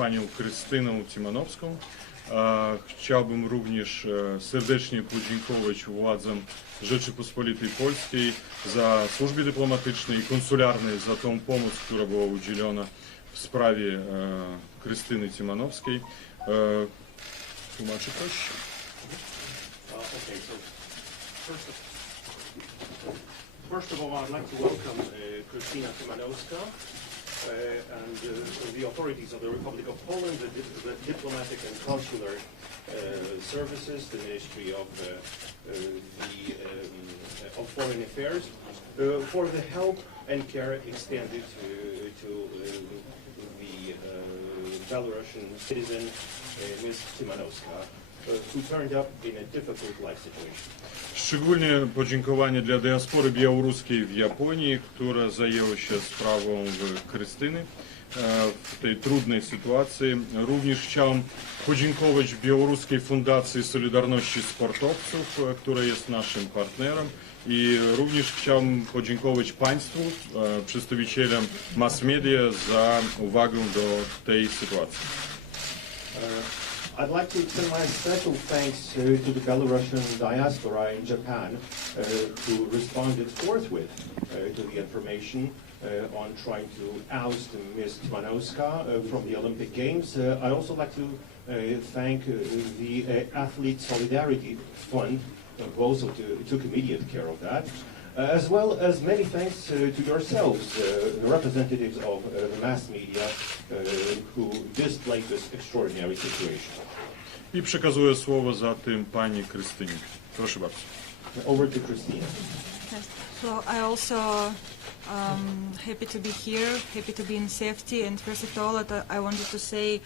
panią Krystyną Timonovską. Chciałbym również serdecznie podziękować władzom Rzeczypospolitej Polskiej za służby dyplomatyczne i konsularne, za tą pomoc, która była udzielona w sprawie Krystyny Timonowskiej. Tłumaczy ktoś? First of all, I'd like to welcome Kристина Тимановская and the authorities of the Republic of Poland, the diplomatic and consular services, the Ministry of Foreign Affairs, for the help and care extended to the Belarusian citizen, Ms. Timonowska, who turned up in a difficult life situation. Szczególnie podziękowanie dla diaspory białoruskiej w Japonii, która zajęła się sprawą Krystyny w tej trudnej sytuacji. Również chciałem podziękować Białoruskiej Fundacji Solidarności Sportowców, która jest naszym partnerem. I również chciałem podziękować Państwu, przedstawicielom mass media za uwagę do tej sytuacji. I'd like to extend my special thanks to the Belarusian diaspora in Japan who responded forthwith to the information on trying to oust Ms. Timonowska from the Olympic Games. I'd also like to thank the Athlete Solidarity Fund, who also took immediate care of that, as well as many thanks to yourselves, the representatives of the mass media who displayed this extraordinary situation. I przekazuję słowo za tym pani Krystynie. Proszę bardzo. Over to Kристина. So I also happy to be here, happy to be in safety, and first of all I wanted to say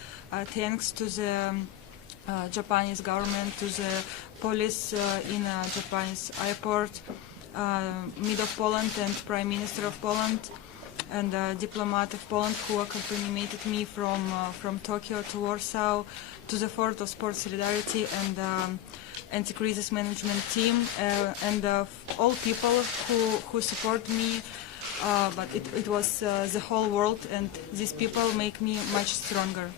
thanks to the Japanese government, to the police in Japanese airport, Mid of Poland and Prime Minister of Poland, and diplomat of Poland who accompanied me from Tokyo to Warsaw, to the Fort of Sport Solidarity and anti-crisis management team, and all people who support me. But it was the whole world, and these people make me much stronger.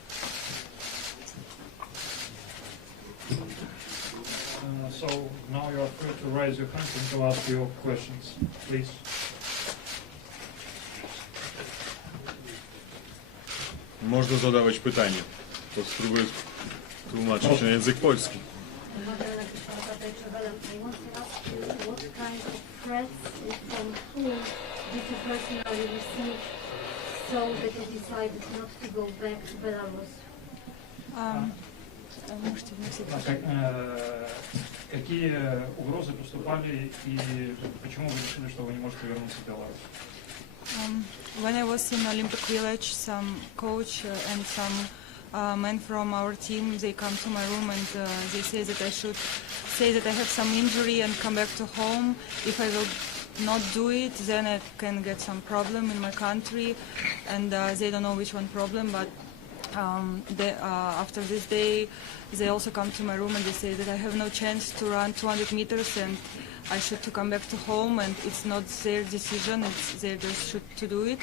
So now you are free to raise your hand and to ask your questions, please. Można zadawać pytanie. To spróbuję tłumaczyć na język polski. Какие угрозы поступали и почему вы решили, что вы не можете вернуться в Беларусь? When I was in Olympic Village, some coach and some men from our team, they come to my room and they say that I should say that I have some injury and come back to home. If I will not do it, then I can get some problem in my country, and they don't know which one problem, but after this day, they also come to my room and they say that I have no chance to run 200 meters and I should to come back to home, and it's not their decision, it's they just should to do it.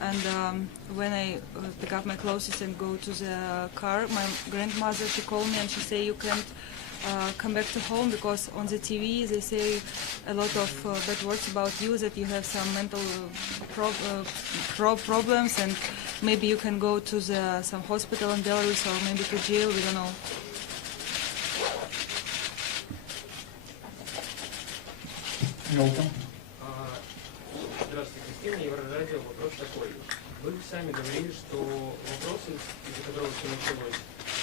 And when I pick up my clothes and go to the car, my grandmother, she called me and she say you can't come back to home because on the TV they say a lot of bad words about you, that you have some mental problems, and maybe you can go to some hospital in Belarus or maybe to jail, we don't know. Здравствуйте, Кристина, Еврорадио. Вопрос такой. Вы сами говорили, что вопросы, из-за которых все началось,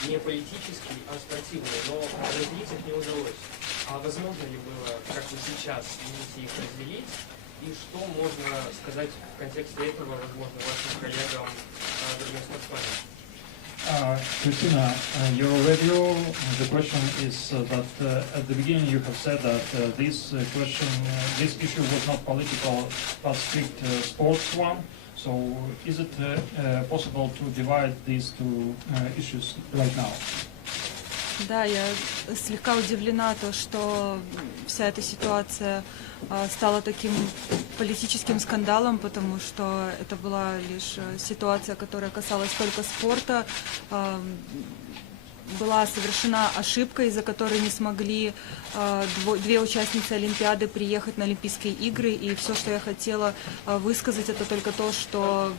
не политические, а спортивные, но разделить их не удалось. А возможно ли было как-то сейчас их разделить? И что можно сказать в контексте этого, возможно, вашим коллегам, другим спортсменам? Christina, your radio, the question is that at the beginning you have said that this issue was not political but strict sports one. So is it possible to divide these two issues right now? Да, я слегка удивлена, что вся эта ситуация стала таким политическим скандалом, потому что это была лишь ситуация, которая касалась только спорта. Была совершена ошибка, из-за которой не смогли две участницы Олимпиады приехать на Олимпийские игры. И все, что я хотела высказать, это только то, что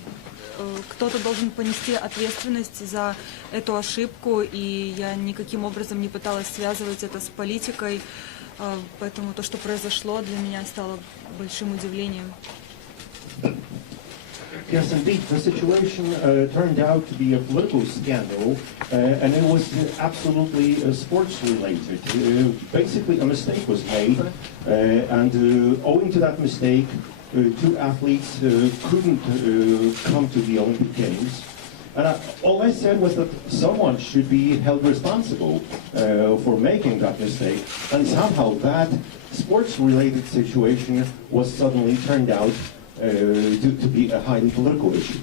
кто-то должен понести ответственность за эту ошибку. И я никаким образом не пыталась связывать это с политикой. Поэтому то, что произошло, для меня стало большим удивлением. Yes, indeed. The situation turned out to be a political scandal, and it was absolutely sports-related. Basically, a mistake was made, and owing to that mistake, two athletes couldn't come to the Olympic Games. And all I said was that someone should be held responsible for making that mistake, and somehow that sports-related situation was suddenly turned out to be a highly political issue.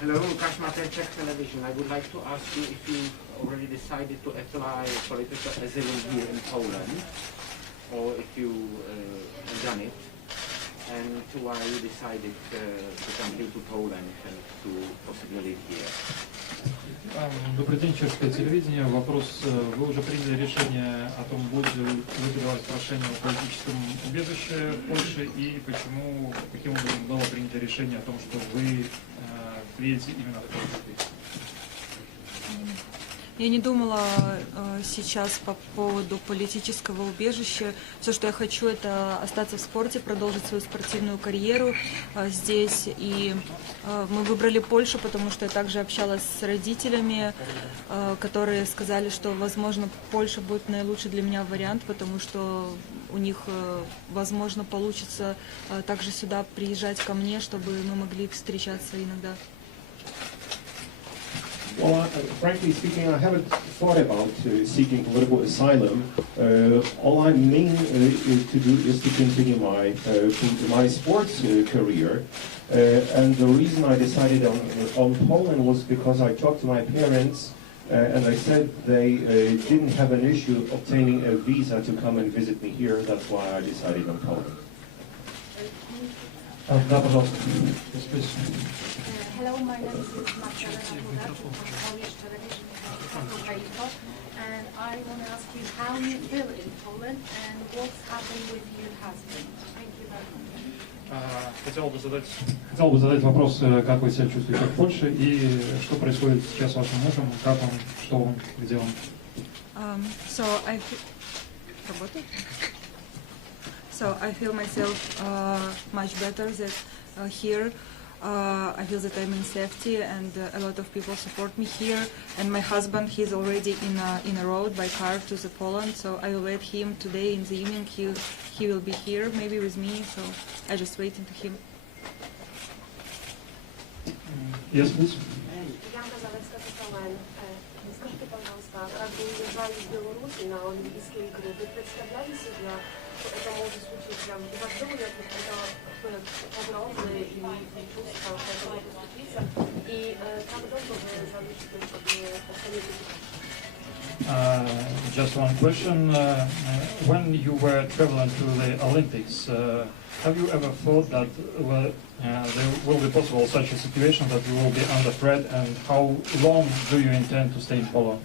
Hello, Kashmatan Czech Television. I would like to ask you if you already decided to apply political asylum here in Poland, or if you have done it, and why you decided to come here to Poland and to possibly live here. Добрый день, чешское телевидение. Вопрос, вы уже приняли решение о том, будете вы подавать прошение о политическом убежище в Польше, и почему, каким образом было принято решение о том, что вы приедете именно в Польшу? Я не думала сейчас по поводу политического убежища. Все, что я хочу, это остаться в спорте, продолжить свою спортивную карьеру здесь. И мы выбрали Польшу, потому что я также общалась с родителями, которые сказали, что, возможно, Польша будет наилучший для меня вариант, потому что у них, возможно, получится также сюда приезжать ко мне, чтобы мы могли встречаться иногда. Well, frankly speaking, I haven't thought about seeking political asylum. All I mean to do is to continue my sports career. And the reason I decided on Poland was because I talked to my parents and I said they didn't have an issue obtaining a visa to come and visit me here. That's why I decided on Poland. Да, пожалуйста. Hello, my name is Magdalena Podacz from Polish television and I want to ask you how you feel in Poland and what's happened with your husband. Thank you very much. Хотел бы задать вопрос, как вы себя чувствуете в Польше и что происходит сейчас с вашим мужем, как он, что он, где он? So I feel myself much better that here. I feel that I'm in safety, and a lot of people support me here. And my husband, he's already in a road by car to the Poland, so I will wait him today in the evening. He will be here, maybe with me. So I just waiting to him. Yes, please. Скажите, пожалуйста, как вы уезжали из Беларуси на олимпийские игры, вы представляли себе, что это может случиться? У вас было ли какие-то погрозы или чувства, что это может случиться? И как долго вы залишите, чтобы посмотреть? Just one question. When you were traveling to the Olympics, have you ever thought that there will be possible such a situation that you will be under threat, and how long do you intend to stay in Poland?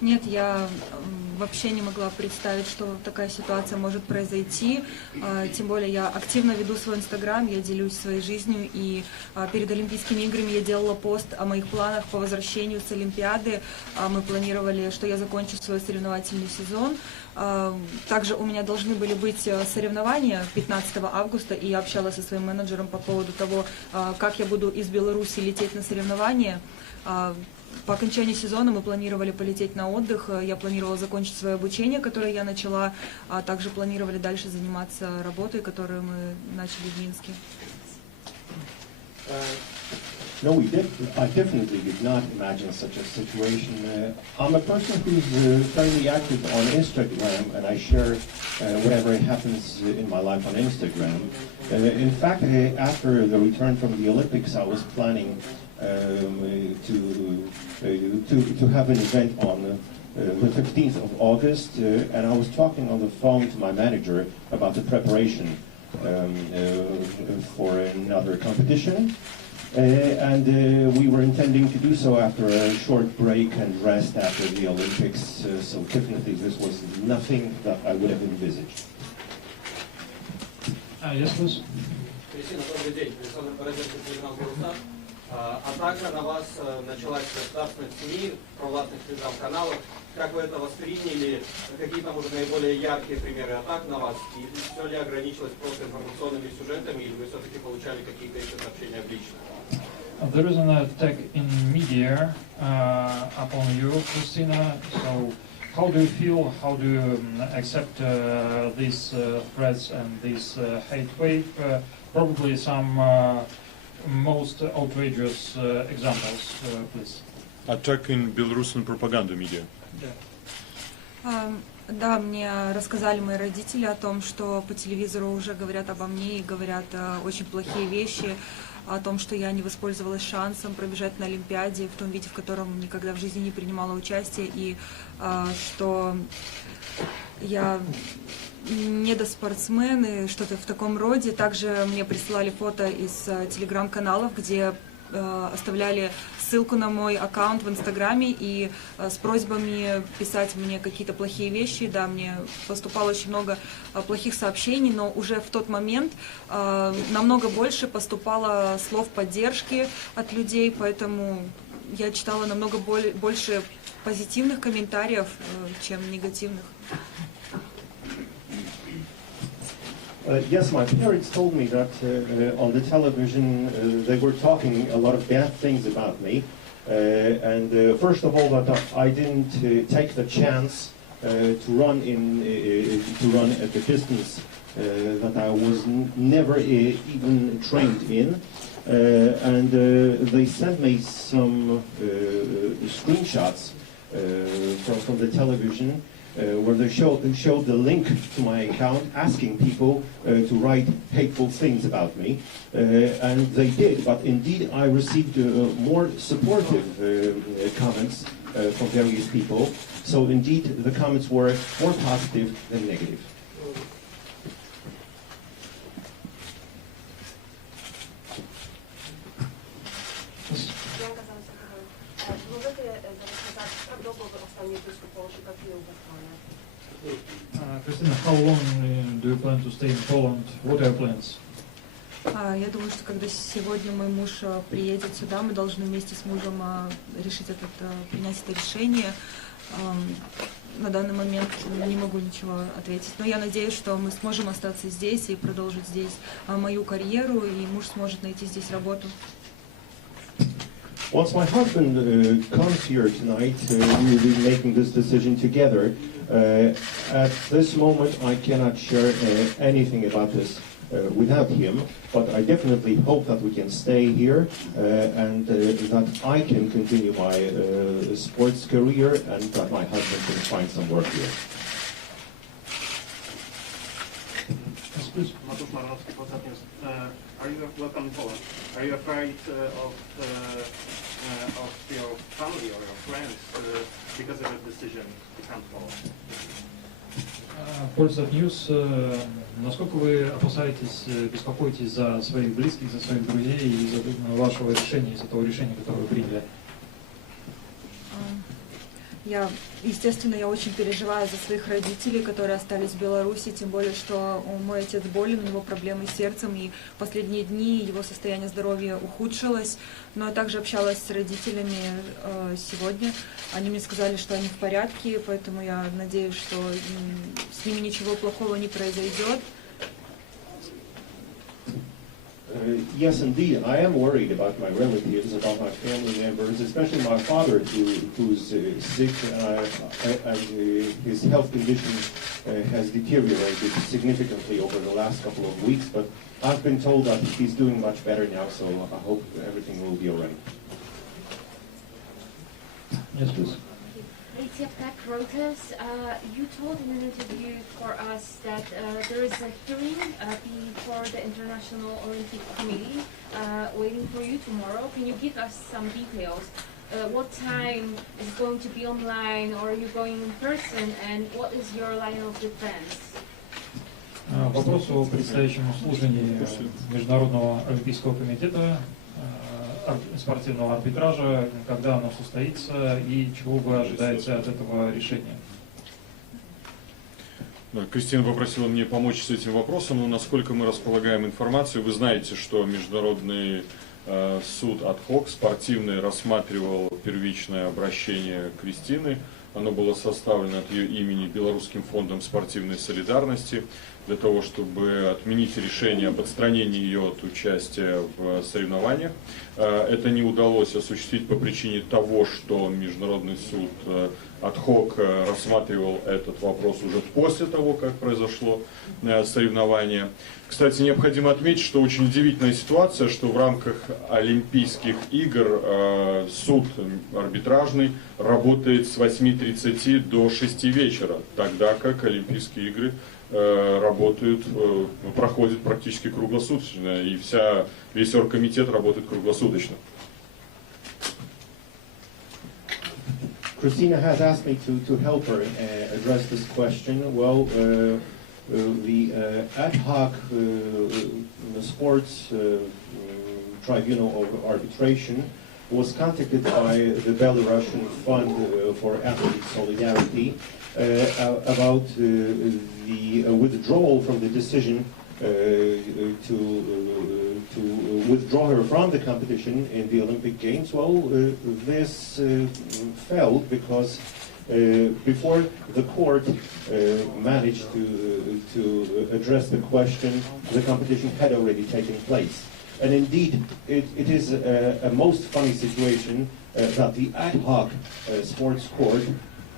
Нет, я вообще не могла представить, что такая ситуация может произойти. Тем более я активно веду свой Инстаграм, я делюсь своей жизнью. И перед Олимпийскими играми я делала пост о моих планах по возвращению с Олимпиады. Мы планировали, что я закончу свой соревновательный сезон. Также у меня должны были быть соревнования 15 августа, и я общалась со своим менеджером по поводу того, как я буду из Беларуси лететь на соревнования. По окончании сезона мы планировали полететь на отдых, я планировала закончить свое обучение, которое я начала, а также планировали дальше заниматься работой, которую мы начали в Минске. No, I definitely did not imagine such a situation. I'm a person who's fairly active on Instagram, and I share whatever happens in my life on Instagram. In fact, after the return from the Olympics, I was planning to have an event on the 15th of August, and I was talking on the phone to my manager about the preparation for another competition. And we were intending to do so after a short break and rest after the Olympics, so definitely this was nothing that I would have envisaged. Yes, please. Кристина, добрый день. Александр Бороденко, телеканал «Белорусстат». Атака на вас началась с государственных СМИ, провластных телеграм-каналов. Как вы это восприняли? Какие там уже наиболее яркие примеры атак на вас? И все ли ограничилось просто информационными сюжетами, или вы все-таки получали какие-то еще сообщения в лично? There is an attack in media upon you, Christina. So, how do you feel? How do you accept these threats and this hate wave? Probably some most outrageous examples, please. Attack in Belarusian propaganda media. Да, мне рассказали мои родители о том, что по телевизору уже говорят обо мне и говорят очень плохие вещи, о том, что я не воспользовалась шансом пробежать на Олимпиаде в том виде, в котором никогда в жизни не принимала участие, и что я недоспортсмен и что-то в таком роде. Также мне присылали фото из телеграм-каналов, где оставляли ссылку на мой аккаунт в Инстаграме и с просьбами писать мне какие-то плохие вещи. Да, мне поступало очень много плохих сообщений, но уже в тот момент намного больше поступало слов поддержки от людей, поэтому я читала намного больше позитивных комментариев, чем негативных. Yes, my parents told me that on the television they were talking a lot of bad things about me, and first of all that I didn't take the chance to run at the distance that I was never even trained in, and they sent me some screenshots from the television. Where they showed the link to my account, asking people to write hateful things about me, and they did. But indeed, I received more supportive comments from various people. So indeed, the comments were more positive than negative. Christina, how long do you plan to stay in Poland? What are your plans? Я думаю, что когда сегодня мой муж приедет сюда, мы должны вместе с мужем принять это решение. На данный момент не могу ничего ответить, но я надеюсь, что мы сможем остаться здесь и продолжить здесь мою карьеру, и муж сможет найти здесь работу. Once my husband comes here tonight, we will be making this decision together. At this moment, I cannot share anything about this without him, but I definitely hope that we can stay here and that I can continue my sports career and that my husband can find some work here. Are you welcome in Poland? Are you afraid of your family or your friends because of the decision to come to Poland? Польза News. Насколько вы опасаетесь, беспокоитесь за своих близких, за своих друзей и из-за вашего решения, из-за того решения, которое вы приняли? Естественно, я очень переживаю за своих родителей, которые остались в Беларуси, тем более, что мой отец болен, у него проблемы с сердцем, и в последние дни его состояние здоровья ухудшилось. Но я также общалась с родителями сегодня. Они мне сказали, что они в порядке, поэтому я надеюсь, что с ними ничего плохого не произойдет. Yes, indeed. I am worried about my relatives, about my family members, especially my father, who's sick, and his health condition has deteriorated significantly over the last couple of weeks. But I've been told that he's doing much better now, so I hope everything will be all right. Yes, please. Reuters, you told in an interview for us that there is a hearing before the International Olympic Committee waiting for you tomorrow. Can you give us some details what time is going to be online, or are you going in person, and what is your line of defense? Вопрос о предстоящем служении Международного олимпийского комитета, спортивного арбитража, когда оно состоится и чего вы ожидаете от этого решения? Кристина попросила мне помочь с этим вопросом, но насколько мы располагаем информацией, вы знаете, что Международный суд ад-хок спортивный рассматривал первичное обращение Кристины. Оно было составлено от ее имени Белорусским фондом спортивной солидарности для того, чтобы отменить решение об отстранении ее от участия в соревнованиях. Это не удалось осуществить по причине того, что Международный суд ад-хок рассматривал этот вопрос уже после того, как произошло соревнование. Кстати, необходимо отметить, что очень удивительная ситуация, что в рамках Олимпийских игр суд арбитражный работает с 8:30 до 6 вечера, тогда как Олимпийские игры работают, проходят практически круглосуточно, и весь оргкомитет работает круглосуточно. Christina has asked me to help her address this question. Well, the ad hoc sports tribunal of arbitration was contacted by the Belarusian Fund for Athlete Solidarity about the withdrawal from the decision to withdraw her from the competition in the Olympic Games. Well, this failed because before the court managed to address the question, the competition had already taken place. And indeed, it is a most funny situation that the ad hoc sports court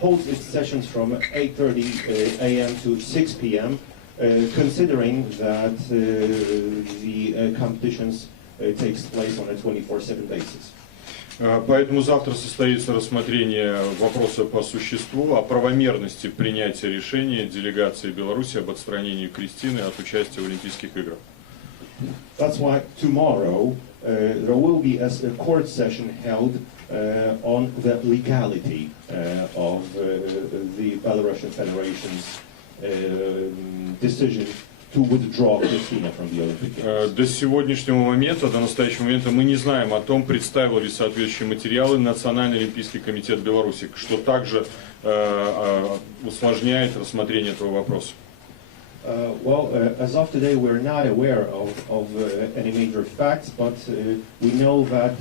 holds its sessions from 8:30 a.m. to 6 p.m., considering that the competitions takes place on a 24/7 basis. Поэтому завтра состоится рассмотрение вопроса по существу о правомерности принятия решения делегации Беларуси об отстранении Кристины от участия в Олимпийских играх. That's why tomorrow there will be a court session held on the legality of the Belarusian Federation's decision to withdraw Christina from the Olympic Games. До сегодняшнего момента, до настоящего момента мы не знаем о том, представил ли соответствующие материалы Национальный олимпийский комитет Беларуси, что также усложняет рассмотрение этого вопроса. As of today, we're not aware of any major facts, but we know that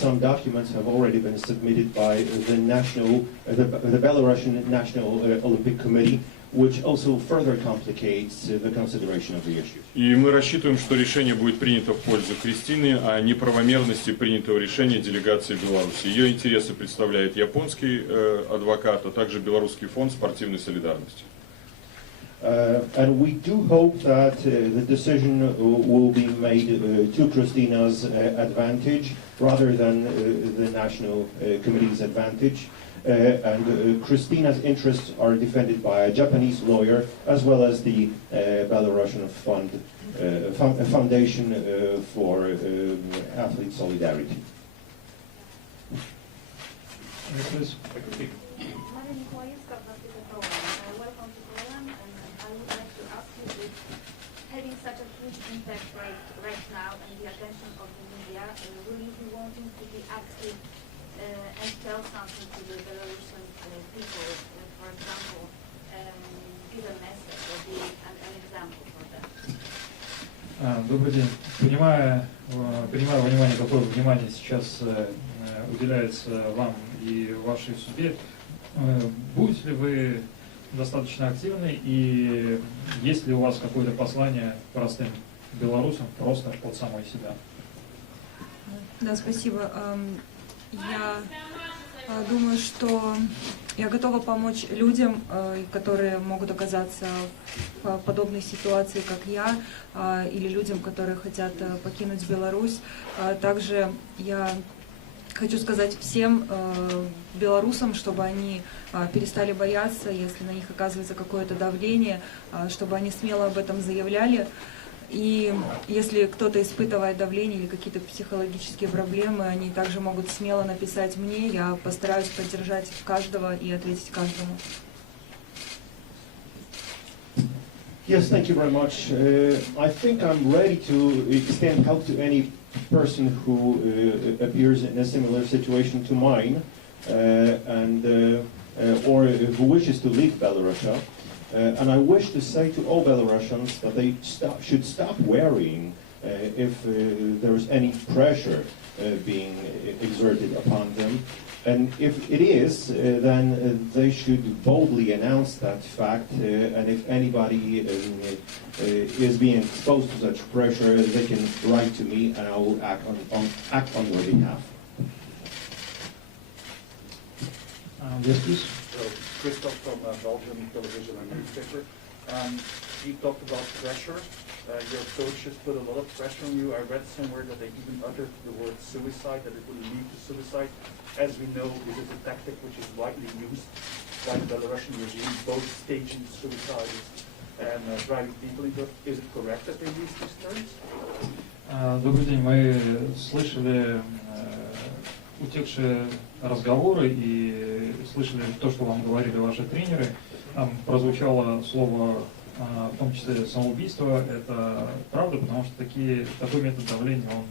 some documents have already been submitted by the Belarusian National Olympic Committee, which also further complicates the consideration of the issue. И мы рассчитываем, что решение будет принято в пользу Кристины, о неправомерности принятого решения делегации Беларуси. Ее интересы представляет японский адвокат, а также Белорусский фонд спортивной солидарности. And we do hope that the decision will be made to Christina's advantage rather than the National Committee's advantage. And Christina's interests are defended by a Japanese lawyer as well as the Belarusian Foundation for Athlete Solidarity. Having such a huge impact right now and the attention of the media, will you be wanting to be active and tell something to the Belarusian people, for example, give a message or be an example for them? Добрый день. Понимаю внимание, какое внимание сейчас уделяется вам и вашей судьбе. Будете ли вы достаточно активны, и есть ли у вас какое-то послание простым белорусам, просто от самой себя? Да, спасибо. Я думаю, что я готова помочь людям, которые могут оказаться в подобной ситуации, как я, или людям, которые хотят покинуть Беларусь. Также я хочу сказать всем белорусам, чтобы они перестали бояться, если на них оказывается какое-то давление, чтобы они смело об этом заявляли. И если кто-то испытывает давление или какие-то психологические проблемы, они также могут смело написать мне. Я постараюсь поддержать каждого и ответить каждому. Yes, thank you very much. I think I'm ready to extend help to any person who appears in a similar situation to mine, or who wishes to leave Belarus. And I wish to say to all Belarusians that they should stop worrying if there's any pressure being exerted upon them. And if it is, then they should boldly announce that fact. And if anybody is being exposed to such pressure, they can write to me, and I will act on their behalf. Yes, please. Christoph from Belgian television and newspaper. You talked about pressure. Your coaches put a lot of pressure on you. I read somewhere that they even uttered the word suicide, that it would lead to suicide. As we know, this is a tactic which is widely used by the Belarusian regime, both staging suicide and driving people into it. Is it correct that they use these terms? Добрый день. Мы слышали утекшие разговоры и слышали то, что вам говорили ваши тренеры. Там прозвучало слово, в том числе самоубийство. Это правда, потому что такой метод давления, он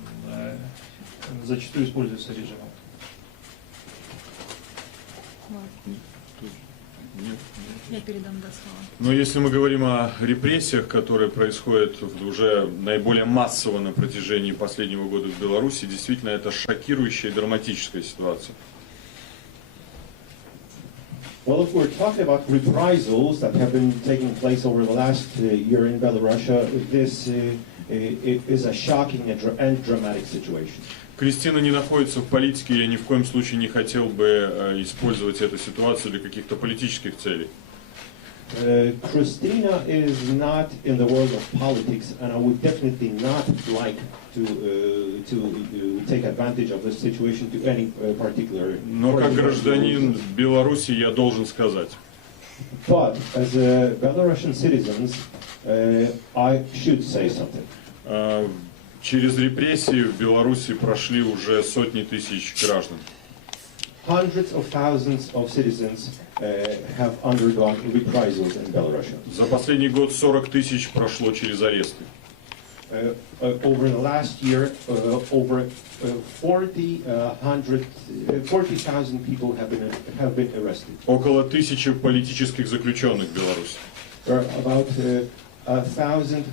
зачастую используется режимом. Я передам слово. Но если мы говорим о репрессиях, которые происходят уже наиболее массово на протяжении последнего года в Беларуси, действительно это шокирующая и драматическая ситуация. Well, if we're talking about reprisals that have been taking place over the last year in Belarus, this is a shocking and dramatic situation. Кристина не находится в политике, я ни в коем случае не хотел бы использовать эту ситуацию для каких-то политических целей. Christina is not in the world of politics, and I would definitely not like to take advantage of this situation to any particular. Но как гражданин Беларуси я должен сказать. But as a Belarusian citizens, I should say something. Через репрессии в Беларуси прошли уже сотни тысяч граждан. Hundreds of thousands of citizens have undergone reprisals in Belarus. За последний год 40 тысяч прошло через аресты. Over the last year, over 40,000 people have been arrested. Около 1000 политических заключенных в Беларуси. There are about 1,000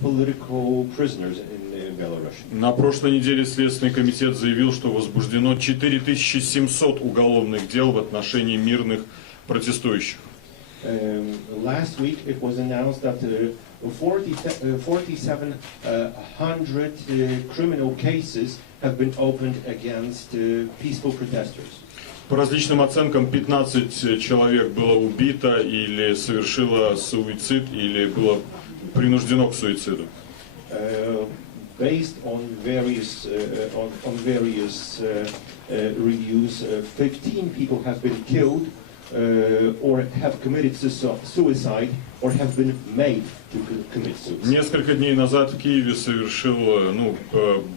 political prisoners in Belarus. На прошлой неделе Следственный комитет заявил, что возбуждено 4700 уголовных дел в отношении мирных протестующих. Last week it was announced that 4,700 criminal cases have been opened against peaceful protesters. По различным оценкам 15 человек было убито или совершило суицид, или было принуждено к суициду. Based on various reviews, 15 people have been killed or have committed suicide or have been made to commit suicide. Несколько дней назад в Киеве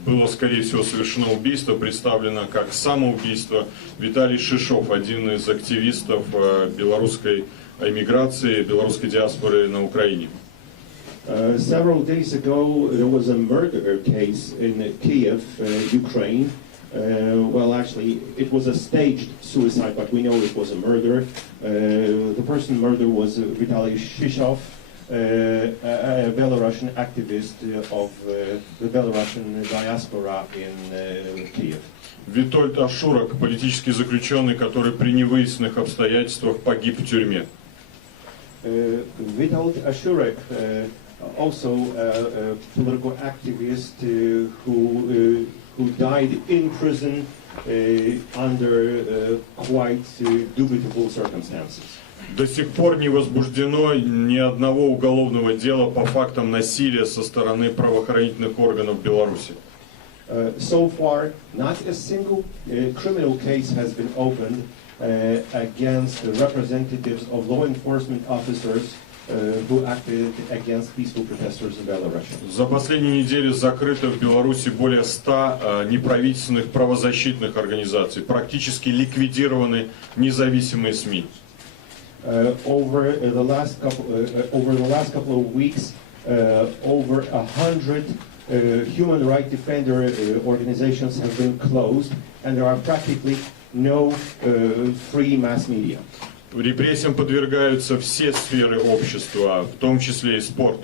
было, скорее всего, совершено убийство, представлено как самоубийство. Виталий Шишов, один из активистов белорусской эмиграции, белорусской диаспоры на Украине. Several days ago, there was a murder case in Kiev, Ukraine. Well, actually, it was a staged suicide, but we know it was a murder. The person murdered was Vitaly Shishov, a Belarusian activist of the Belarusian diaspora in Kiev. Витольд Ашурак, политический заключенный, который при невыясненных обстоятельствах погиб в тюрьме. Witold Ashurek, also a political activist who died in prison under quite dubitable circumstances. До сих пор не возбуждено ни одного уголовного дела по фактам насилия со стороны правоохранительных органов Беларуси. So far, not a single criminal case has been opened against the representatives of law enforcement officers who acted against peaceful protesters in Belarus. За последние недели закрыто в Беларуси более 100 неправительственных правозащитных организаций. Практически ликвидированы независимые СМИ. Over the last couple of weeks, over 100 human rights defender organizations have been closed, and there are practically no free mass media. Репрессиям подвергаются все сферы общества, в том числе и спорт.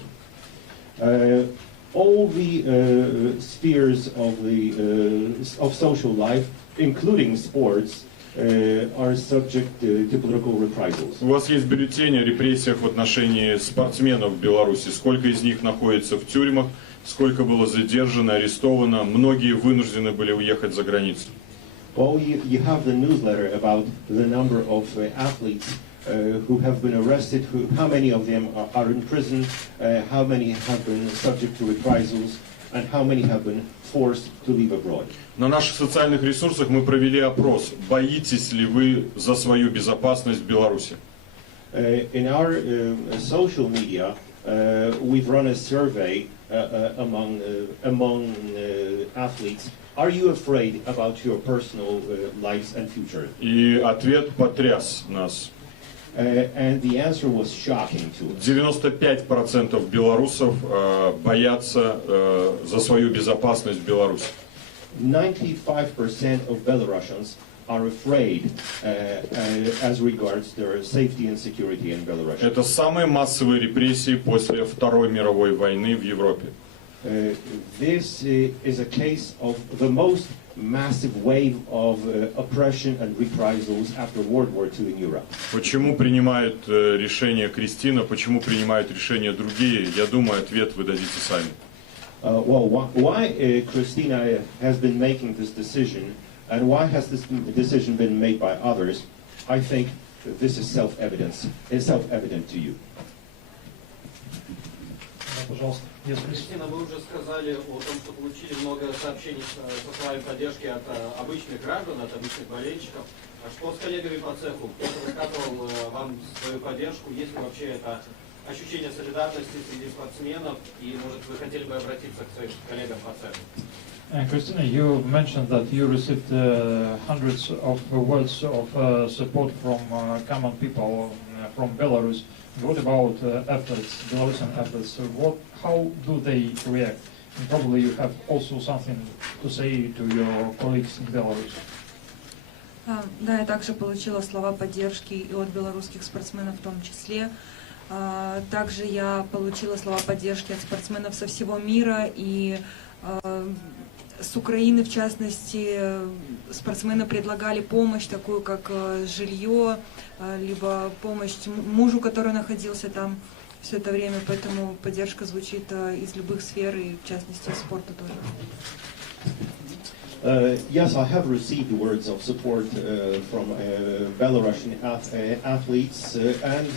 All the spheres of social life, including sports, are subject to political reprisals. У вас есть бюллетень о репрессиях в отношении спортсменов в Беларуси. Сколько из них находится в тюрьмах, сколько было задержано, арестовано. Многие вынуждены были уехать за границу. Well, you have the newsletter about the number of athletes who have been arrested, how many of them are in prison, how many have been subject to reprisals, and how many have been forced to leave abroad. На наших социальных ресурсах мы провели опрос. Боитесь ли вы за свою безопасность в Беларуси? In our social media, we've run a survey among athletes. Are you afraid about your personal lives and future? И ответ потряс нас. And the answer was shocking to us. 95% белорусов боятся за свою безопасность в Беларуси. 95% of Belarusians are afraid as regards their safety and security in Belarus. Это самые массовые репрессии после Второй мировой войны в Европе. This is a case of the most massive wave of oppression and reprisals after World War II in Europe. Почему принимает решение Кристина, почему принимают решения другие? Я думаю, ответ вы дадите сами. Well, why Christina has been making this decision, and why has this decision been made by others? I think this is self-evident to you. Пожалуйста. Кристина, вы уже сказали о том, что получили много сообщений со своей поддержки от обычных граждан, от обычных болельщиков. А что с коллегами по цеху? Кто-то высказывал вам свою поддержку? Есть ли вообще это ощущение солидарности среди спортсменов? И, может, вы хотели бы обратиться к своим коллегам по цеху? Christina, you mentioned that you received hundreds of words of support from common people from Belarus. What about athletes, Belarusian athletes? How do they react? And probably you have also something to say to your colleagues in Belarus. Да, я также получила слова поддержки и от белорусских спортсменов в том числе. Также я получила слова поддержки от спортсменов со всего мира и с Украины, в частности, спортсмены предлагали помощь, такую как жилье, либо помощь мужу, который находился там все это время, поэтому поддержка звучит из любых сфер, и в частности спорта тоже. Yes, I have received words of support from Belarusian athletes and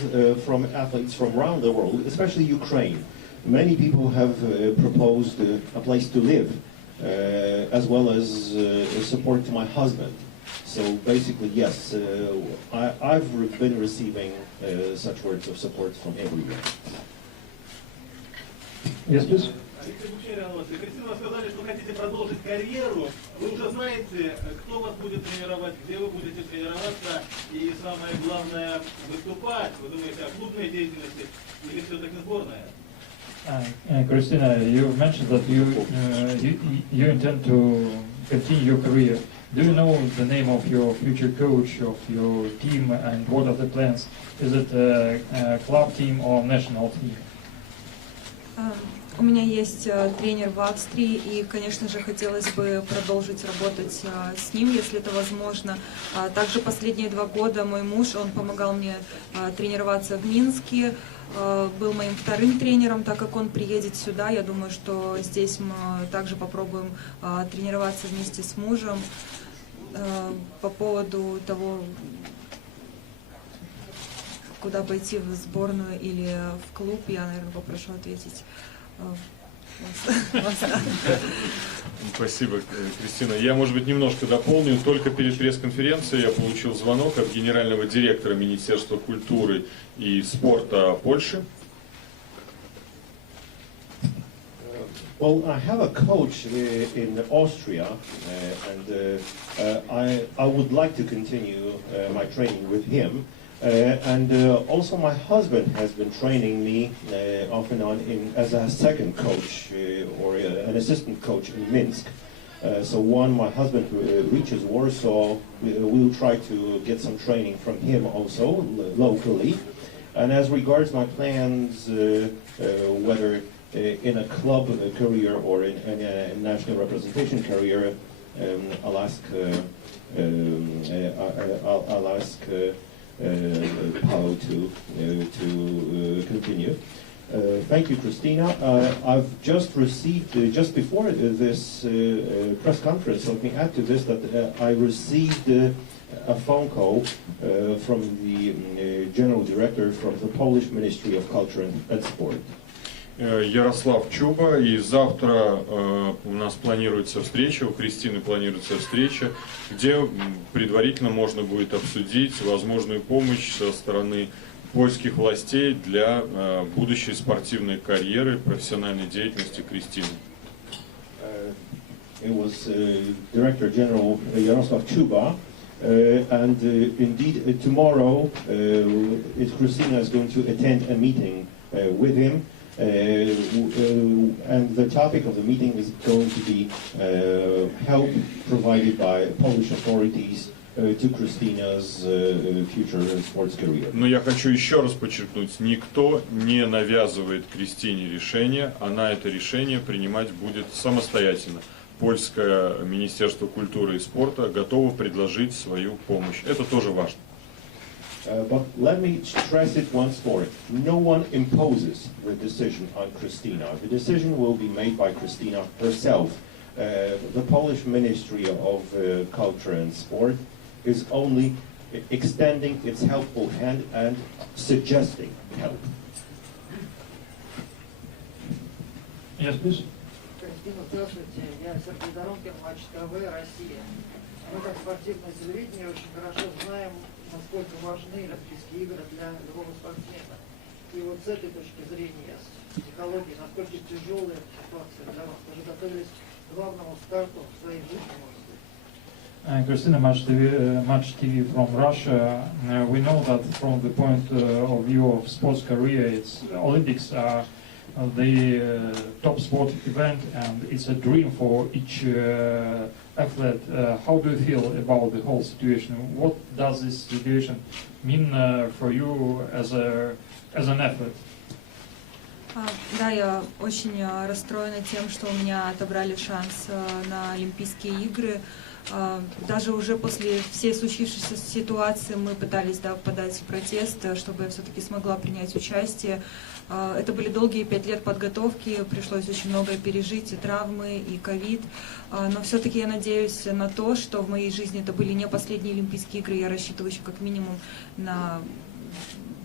from athletes from around the world, especially Ukraine. Many people have proposed a place to live, as well as support to my husband. So basically, yes, I've been receiving such words of support from everywhere. Yes, please. Кристина, вы сказали, что хотите продолжить карьеру. Вы уже знаете, кто вас будет тренировать, где вы будете тренироваться и, самое главное, выступать. Вы думаете о клубной деятельности или все-таки сборная? Christina, you mentioned that you intend to continue your career. Do you know the name of your future coach, of your team, and what are the plans? Is it a club team or national team? У меня есть тренер в Австрии, и, конечно же, хотелось бы продолжить работать с ним, если это возможно. Также последние 2 года мой муж, он помогал мне тренироваться в Минске, был моим вторым тренером, так как он приедет сюда. Я думаю, что здесь мы также попробуем тренироваться вместе с мужем. По поводу того, куда пойти, в сборную или в клуб, я, наверное, попрошу ответить. Спасибо, Кристина. Я, может быть, немножко дополню. Только перед пресс-конференцией я получил звонок от генерального директора Министерства культуры и спорта Польши. Well, I have a coach in Austria, and I would like to continue my training with him. And also my husband has been training me off and on as a second coach or an assistant coach in Minsk. So when my husband reaches Warsaw, we'll try to get some training from him also locally. And as regards my plans, whether in a club career or in a national representation career, I'll ask Paolo to continue. Thank you, Christina. I've just received, just before this press conference, let me add to this that I received a phone call from the General Director from the Polish Ministry of Culture and Sport. Ярослав Чуба, и завтра у нас планируется встреча, у Кристины планируется встреча, где предварительно можно будет обсудить возможную помощь со стороны польских властей для будущей спортивной карьеры, профессиональной деятельности Кристины. It was Director General Jarosław Chuba, and indeed tomorrow Christina is going to attend a meeting with him. And the topic of the meeting is going to be help provided by Polish authorities to Christina's future sports career. Но я хочу еще раз подчеркнуть, никто не навязывает Кристине решение, она это решение принимать будет самостоятельно. Польское Министерство культуры и спорта готово предложить свою помощь. Это тоже важно. But let me stress it once more. No one imposes the decision on Christina. The decision will be made by Christina herself. The Polish Ministry of Culture and Sport is only extending its helpful hand and suggesting help. Yes, please. Кристина, здравствуйте. Я Сергей Доронкин, Матч ТВ, Россия. Мы, как спортивное телевидение, очень хорошо знаем, насколько важны Олимпийские игры для любого спортсмена. И вот с этой точки зрения, с психологией, насколько тяжелая ситуация для вас. Вы же готовились к главному старту в своей жизни, может быть. Christina, Match TV from Russia. We know that from the point of view of sports career, it's Olympics are the top sport event, and it's a dream for each athlete. How do you feel about the whole situation? What does this situation mean for you as an athlete? Да, я очень расстроена тем, что у меня отобрали шанс на Олимпийские игры. Даже уже после всей случившейся ситуации мы пытались подать в протест, чтобы я все-таки смогла принять участие. Это были долгие 5 лет подготовки, пришлось очень многое пережить, и травмы, и ковид. Но все-таки я надеюсь на то, что в моей жизни это были не последние Олимпийские игры. Я рассчитываю еще как минимум на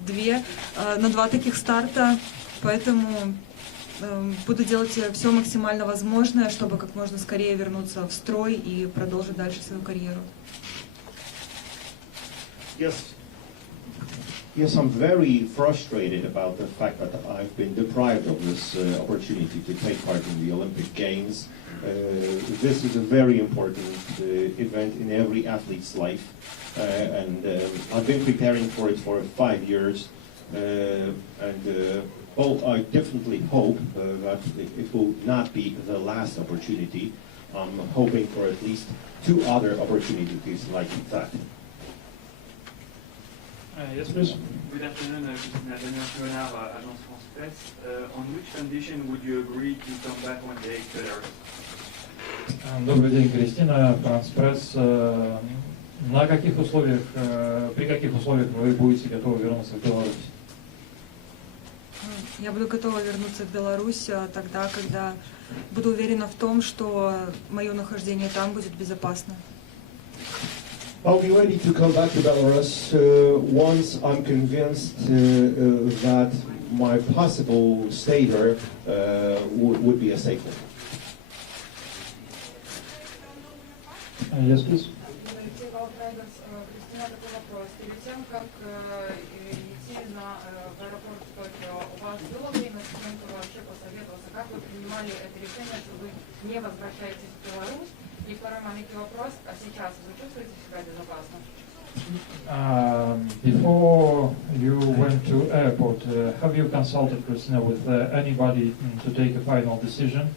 2 таких старта. Поэтому буду делать все максимально возможное, чтобы как можно скорее вернуться в строй и продолжить дальше свою карьеру. Yes, I'm very frustrated about the fact that I've been deprived of this opportunity to take part in the Olympic Games. This is a very important event in every athlete's life, and I've been preparing for it for 5 years, well, I definitely hope that it will not be the last opportunity. I'm hoping for at least 2 other opportunities like that. Yes, please. Good afternoon, Cristina Timановskaya, Agence France Presse. On which condition would you agree to come back one day to Belarus? Добрый день, Кристина, France Presse. На каких условиях, при каких условиях вы будете готовы вернуться в Беларусь? Я буду готова вернуться в Беларусь тогда, когда буду уверена в том, что мое нахождение там будет безопасно. I'll be ready to come back to Belarus once I'm convinced that my possible stay there would be a safe one. Yes, please. Кристина, такой вопрос. Перед тем, как прийти в аэропорт Токио, у вас было время с кем-то вообще посоветоваться? Как вы принимали это решение, что вы не возвращаетесь в Беларусь? И второй маленький вопрос, а сейчас вы чувствуете себя безопасно? Before you went to airport, have you consulted, Christina, with anybody to take a final decision?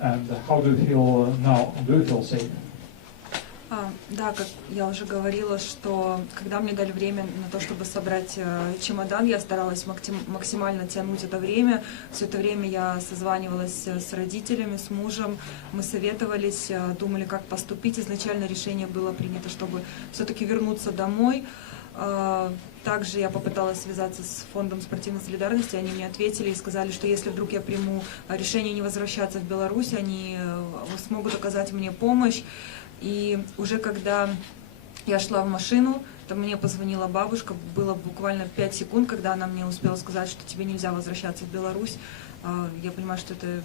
And how do you feel now? Do you feel safe? Да, как я уже говорила, что когда мне дали время на то, чтобы собрать чемодан, я старалась максимально тянуть это время. Все это время я созванивалась с родителями, с мужем, мы советовались, думали, как поступить. Изначально решение было принято, чтобы все-таки вернуться домой. Также я попыталась связаться с фондом спортивной солидарности, они мне ответили и сказали, что если вдруг я приму решение не возвращаться в Беларусь, они смогут оказать мне помощь. И уже когда я шла в машину, то мне позвонила бабушка, было буквально 5 секунд, когда она мне успела сказать, что тебе нельзя возвращаться в Беларусь. Я понимаю, что это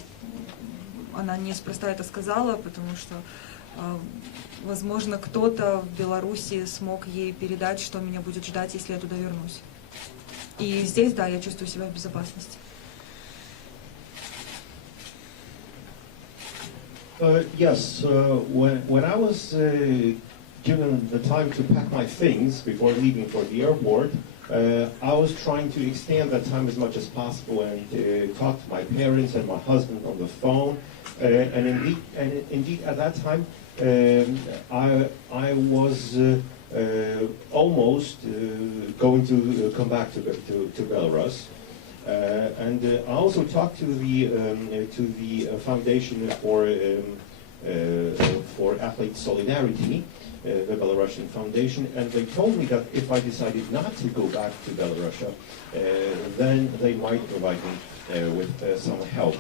она неспроста это сказала, потому что, возможно, кто-то в Беларуси смог ей передать, что меня будет ждать, если я туда вернусь. И здесь, да, я чувствую себя в безопасности. Yes, when I was given the time to pack my things before leaving for the airport, I was trying to extend that time as much as possible and talk to my parents and my husband on the phone. And indeed, at that time, I was almost going to come back to Belarus. And I also talked to the Foundation for Athlete Solidarity, the Belarusian Foundation, and they told me that if I decided not to go back to Belarus, then they might provide me with some help.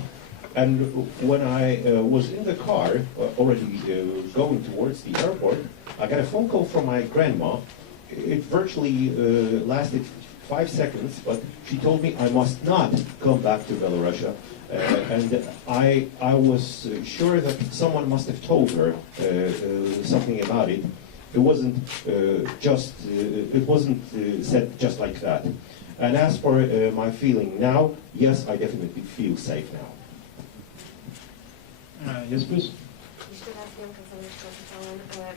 And when I was in the car, already going towards the airport, I got a phone call from my grandma. It virtually lasted 5 seconds, but she told me I must not come back to Belarus, and I was sure that someone must have told her something about it. It wasn't said just like that. And as for my feeling now, yes, I definitely feel safe now. Yes, please.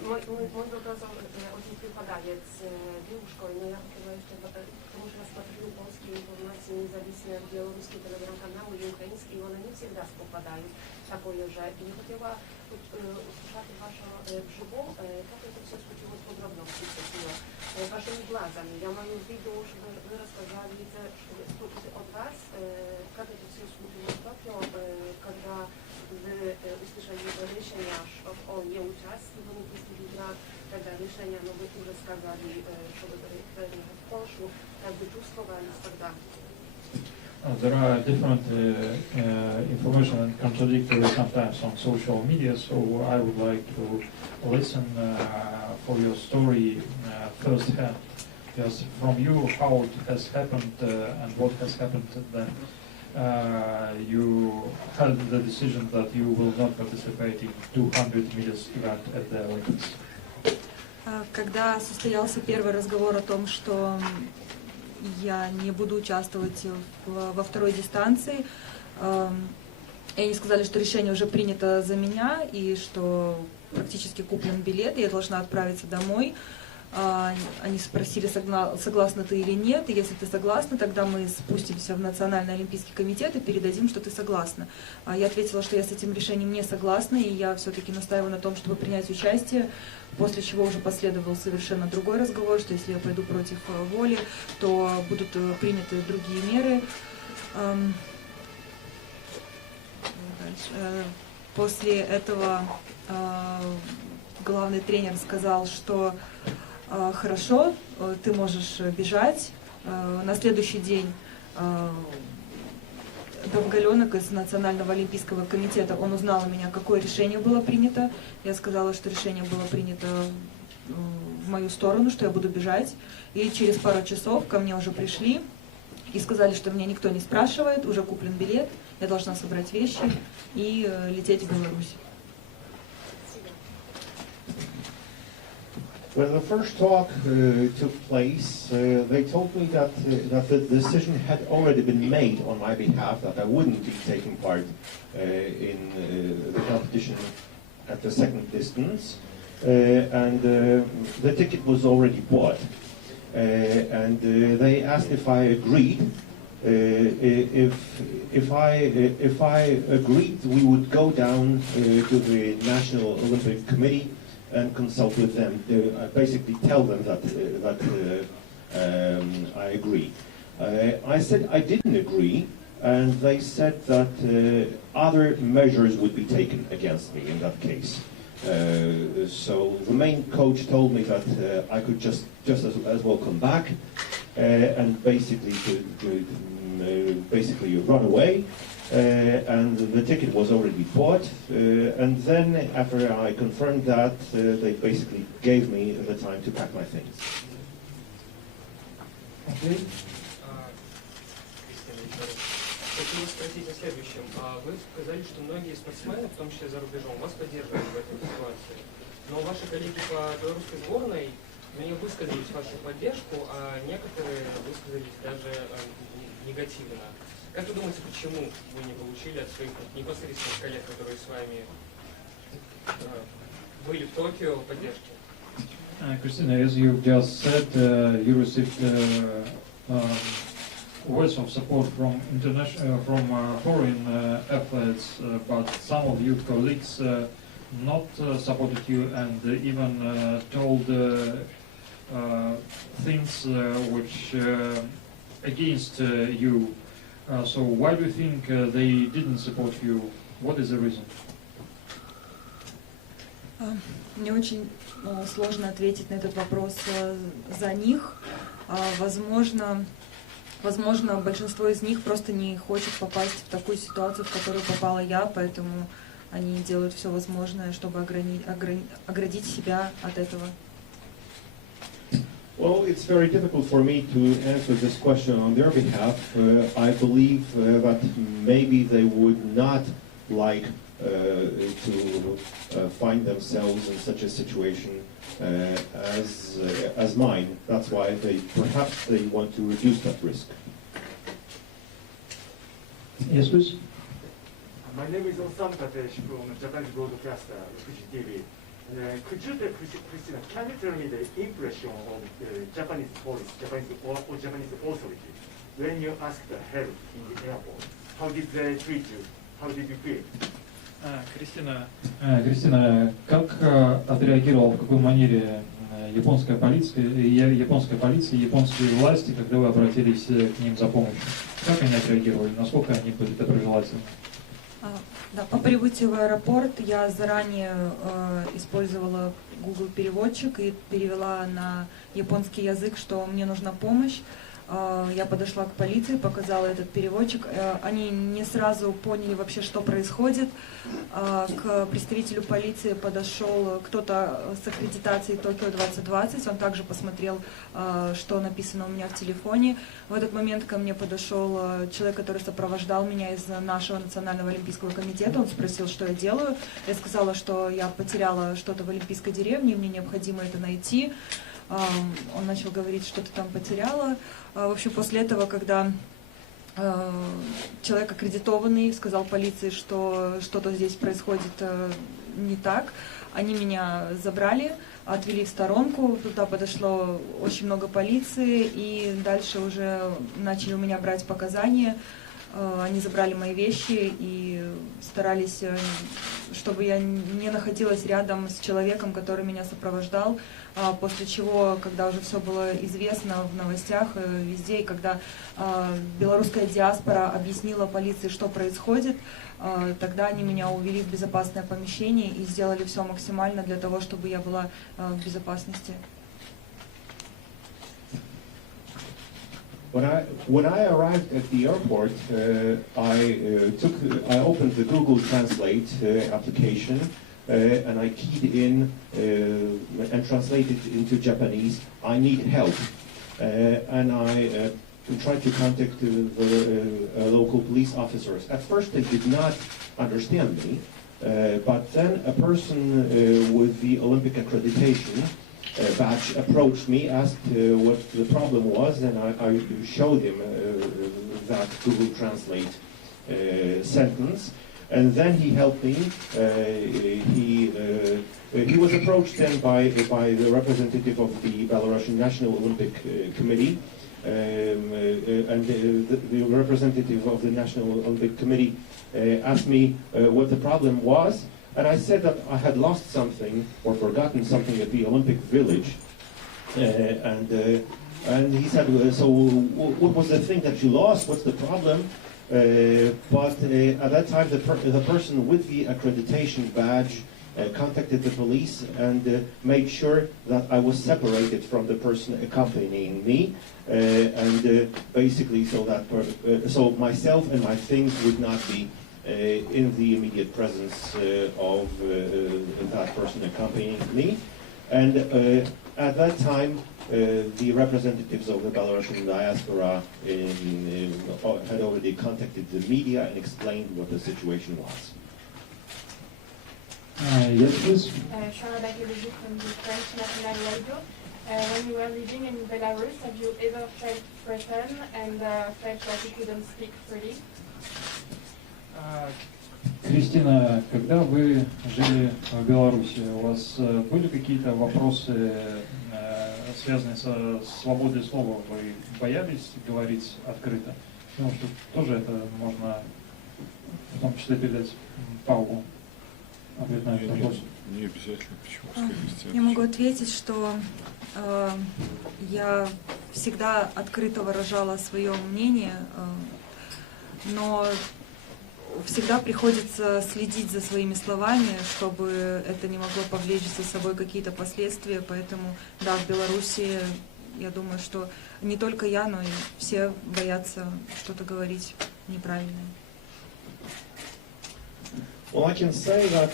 Mój вопрос очень совпадает с девушкой, но я хотела еще, потому что я смотрю польские информации независимые от белорусские телеграм-каналы и украинские, и они не всегда совпадают такое же. И я хотела услышать ваше вживу, как это все случилось в подробности, вашими глазами. Я имею в виду, что вы рассказали, что от вас, как это все случилось в Токио, когда вы услышали решение о неучастии в Олимпийских играх, когда решение, но вы уже сказали, что вы приехали в Польшу, как вы чувствовались тогда? There are different information and contradictory sometimes on social media, so I would like to listen for your story firsthand. Just from you, how it has happened and what has happened then. You had the decision that you will not participate in 200 meters event at the Olympics. Когда состоялся первый разговор о том, что я не буду участвовать во второй дистанции, и они сказали, что решение уже принято за меня и что практически куплен билет, и я должна отправиться домой. Они спросили, согласна ты или нет, и если ты согласна, тогда мы спустимся в Национальный олимпийский комитет и передадим, что ты согласна. Я ответила, что я с этим решением не согласна, и я все-таки настаиваю на том, чтобы принять участие, после чего уже последовал совершенно другой разговор, что если я пойду против воли, то будут приняты другие меры. После этого главный тренер сказал, что хорошо, ты можешь бежать. На следующий день Довголенок из Национального олимпийского комитета, он узнал у меня, какое решение было принято. Я сказала, что решение было принято в мою сторону, что я буду бежать. И через пару часов ко мне уже пришли и сказали, что меня никто не спрашивает, уже куплен билет, я должна собрать вещи и лететь в Беларусь. When the first talk took place, they told me that the decision had already been made on my behalf, that I wouldn't be taking part in the competition at the second distance, and the ticket was already bought. And they asked if I agreed. If I agreed, we would go down to the National Olympic Committee and consult with them. Basically, tell them that I agree. I said I didn't agree, and they said that other measures would be taken against me in that case. So the main coach told me that I could just as well come back and basically run away. And the ticket was already bought. And then after I confirmed that, they basically gave me the time to pack my things. Okay. Хочу вас спросить о следующем. Вы сказали, что многие спортсмены, в том числе за рубежом, вас поддерживают в этой ситуации. Но ваши коллеги по белорусской сборной не высказались вашу поддержку, а некоторые высказались даже негативно. Как вы думаете, почему вы не получили от своих непосредственных коллег, которые с вами были в Токио, поддержки? Christina, as you just said, you received words of support from foreign athletes, but some of your colleagues not supported you and even told things which against you. So why do you think they didn't support you? What is the reason? Мне очень сложно ответить на этот вопрос за них. Возможно, большинство из них просто не хочет попасть в такую ситуацию, в которую попала я, поэтому они делают все возможное, чтобы оградить себя от этого. Well, it's very difficult for me to answer this question on their behalf. I believe that maybe they would not like to find themselves in such a situation as mine. That's why perhaps they want to reduce that risk. Yes, please. My name is Osam Tatesh from Japanese broadcaster Fuji TV. Could you, Christina, can you tell me the impression of the Japanese police, Japanese authority, when you asked the help in the airport? How did they treat you? How did you feel? Кристина, как отреагировала, в какой манере японская полиция, японские власти, когда вы обратились к ним за помощью? Как они отреагировали? Насколько они были доброжелательны? Да, по прибытию в аэропорт я заранее использовала Google переводчик и перевела на японский язык, что мне нужна помощь. Я подошла к полиции, показала этот переводчик. Они не сразу поняли вообще, что происходит. К представителю полиции подошел кто-то с аккредитацией Токио 2020. Он также посмотрел, что написано у меня в телефоне. В этот момент ко мне подошел человек, который сопровождал меня из нашего национального олимпийского комитета. Он спросил, что я делаю. Я сказала, что я потеряла что-то в олимпийской деревне, и мне необходимо это найти. Он начал говорить, что ты там потеряла. В общем, после этого, когда человек аккредитованный сказал полиции, что что-то здесь происходит не так, они меня забрали, отвели в сторонку, туда подошло очень много полиции, и дальше уже начали у меня брать показания. Они забрали мои вещи и старались, чтобы я не находилась рядом с человеком, который меня сопровождал. После чего, когда уже все было известно в новостях везде, и когда белорусская диаспора объяснила полиции, что происходит, тогда они меня увели в безопасное помещение и сделали все максимально для того, чтобы я была в безопасности. When I arrived at the airport, I opened the Google Translate application and I keyed in and translated into Japanese, "I need help," and I tried to contact the local police officers. At first, they did not understand me, but then a person with the Olympic accreditation badge approached me, asked what the problem was, and I showed him that Google Translate sentence. And then he helped me. He was approached then by the representative of the Belarusian National Olympic Committee, and the representative of the National Olympic Committee asked me what the problem was, and I said that I had lost something or forgotten something at the Olympic Village, and he said, so what was the thing that you lost? What's the problem? But at that time, the person with the accreditation badge contacted the police and made sure that I was separated from the person accompanying me, and basically so myself and my things would not be in the immediate presence of that person accompanying me. And at that time, the representatives of the Belarusian diaspora had already contacted the media and explained what the situation was. Yes, please. From the French National Radio. When you were living in Belarus, have you ever felt threatened and felt like you couldn't speak freely? Кристина, когда вы жили в Беларуси, у вас были какие-то вопросы, связанные со свободой слова? Вы боялись говорить открыто? Потому что тоже это можно в том числе передать Павлу. Ответ на этот вопрос. Не обязательно, почему? Я могу ответить, что я всегда открыто выражала свое мнение, но всегда приходится следить за своими словами, чтобы это не могло повлечь за собой какие-то последствия. Поэтому, да, в Беларуси, я думаю, что не только я, но и все боятся что-то говорить неправильное. Well, I can say that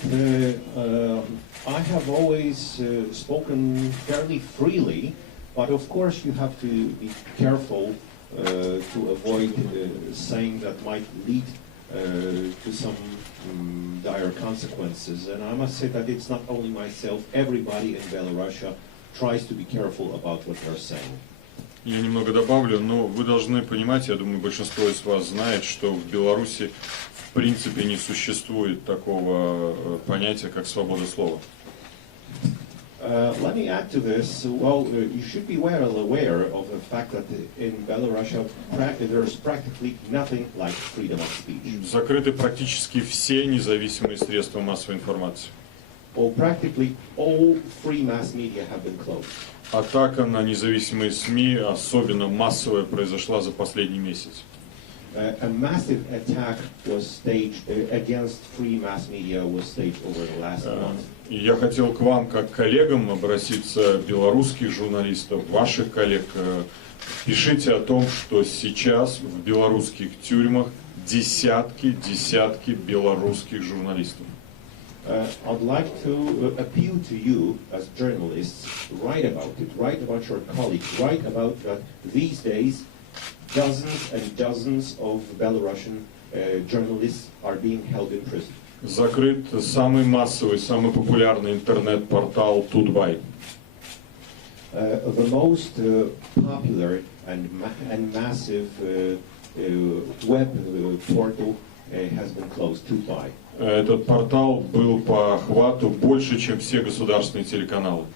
I have always spoken fairly freely, but of course you have to be careful to avoid saying that might lead to some dire consequences. And I must say that it's not only myself, everybody in Belarus tries to be careful about what they're saying. Я немного добавлю, но вы должны понимать, я думаю, большинство из вас знает, что в Беларуси в принципе не существует такого понятия, как свобода слова. Let me add to this. Well, you should be well aware of the fact that in Belarus there's practically nothing like freedom of speech. Закрыты практически все независимые средства массовой информации. Well, practically all free mass media have been closed. Атака на независимые СМИ, особенно массовая, произошла за последний месяц. A massive attack was staged against free mass media was staged over the last month. И я хотел к вам, как коллегам, обратиться, белорусских журналистов, ваших коллег. Пишите о том, что сейчас в белорусских тюрьмах десятки белорусских журналистов. I'd like to appeal to you as journalists, write about it, write about your colleagues, write about that these days dozens and dozens of Belarusian journalists are being held in prison. Закрыт самый массовый, самый популярный интернет-портал Тутбай. The most popular and massive web portal has been closed, Tutbay. Этот портал был по охвату больше, чем все государственные телеканалы.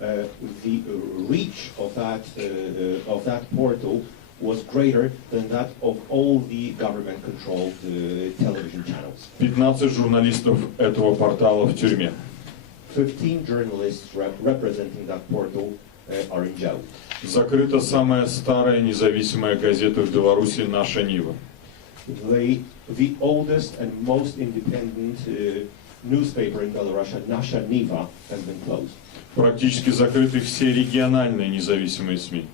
The reach of that portal was greater than that of all the government-controlled television channels. 15 журналистов этого портала в тюрьме. 15 journalists representing that portal are in jail. Закрыта самая старая независимая газета в Беларуси «Наша Нива». The oldest and most independent newspaper in Belarus, Nasha Niva, has been closed. Практически закрыты все региональные независимые СМИ.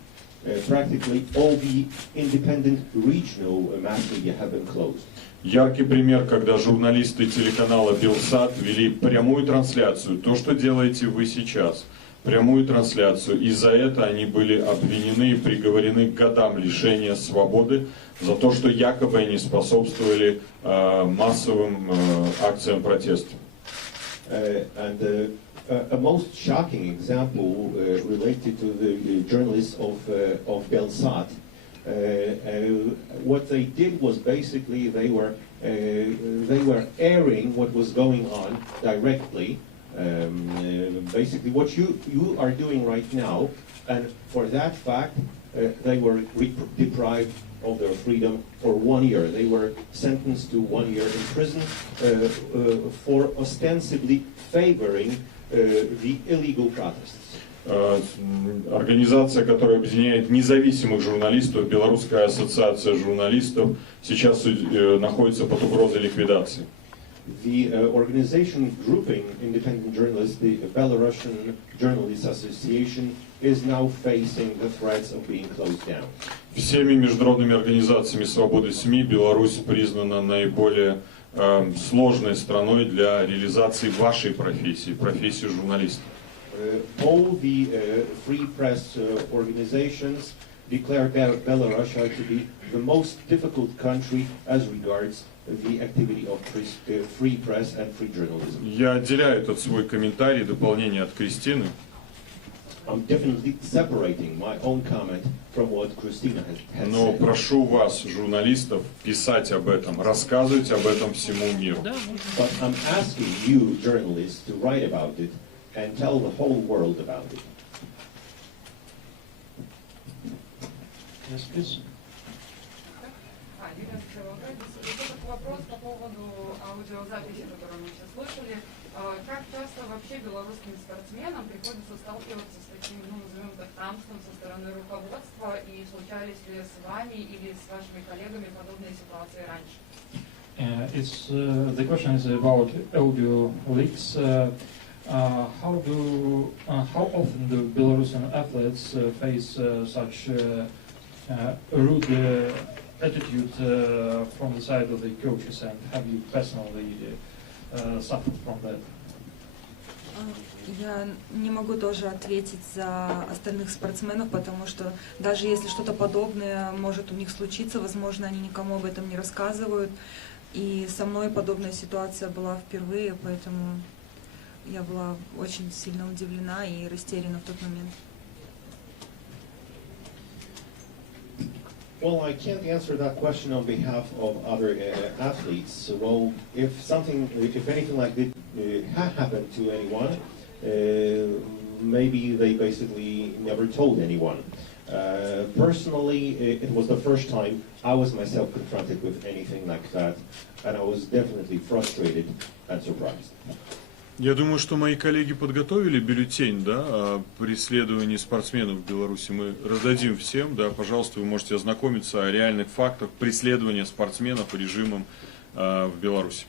Practically all the independent regional mass media have been closed. Яркий пример, когда журналисты телеканала «Белсат» вели прямую трансляцию, то, что делаете вы сейчас, прямую трансляцию, и за это они были обвинены и приговорены к годам лишения свободы за то, что якобы они способствовали массовым акциям протеста. a most shocking example related to the journalists of Belsat. What they did was basically they were airing what was going on directly. Basically, what you are doing right now, and for that fact, they were deprived of their freedom for 1 year. They were sentenced to 1 year in prison for ostensibly favoring the illegal protests. Организация, которая объединяет независимых журналистов, Белорусская ассоциация журналистов, сейчас находится под угрозой ликвидации. The organization grouping independent journalists, the Belarusian Journalists Association, is now facing the threats of being closed down. Всеми международными организациями свободы СМИ Беларусь признана наиболее сложной страной для реализации вашей профессии, профессии журналиста. All the free press organizations declare Belarus to be the most difficult country as regards the activity of free press and free journalism. Я отделяю этот свой комментарий, дополнение от Кристины. I'm definitely separating my own comment from what Christina has Но said. прошу вас, журналистов, писать об этом, рассказывать об этом всему миру. But I'm asking you, journalists, to write about it and tell the whole world about it. Yes, please. Вопрос по поводу аудиозаписи, которую мы сейчас слышали. Как часто вообще белорусским спортсменам приходится сталкиваться с таким, назовем так, хамством со стороны руководства, и случались ли с вами или с вашими коллегами подобные ситуации раньше? The question is about audio leaks. How often do Belarusian athletes face such rude attitude from the side of the coaches, and have you personally suffered from that? Я не могу тоже ответить за остальных спортсменов, потому что даже если что-то подобное может у них случиться, возможно, они никому об этом не рассказывают. И со мной подобная ситуация была впервые, поэтому я была очень сильно удивлена и растеряна в тот момент. Well, I can't answer that question on behalf of other athletes. Well, if anything like this happened to anyone, maybe they basically never told anyone. Personally, it was the first time I was myself confronted with anything like that, and I was definitely frustrated and surprised. Я думаю, что мои коллеги подготовили бюллетень, да, о преследовании спортсменов в Беларуси. Мы раздадим всем, да, пожалуйста, вы можете ознакомиться о реальных фактах преследования спортсменов режимом в Беларуси.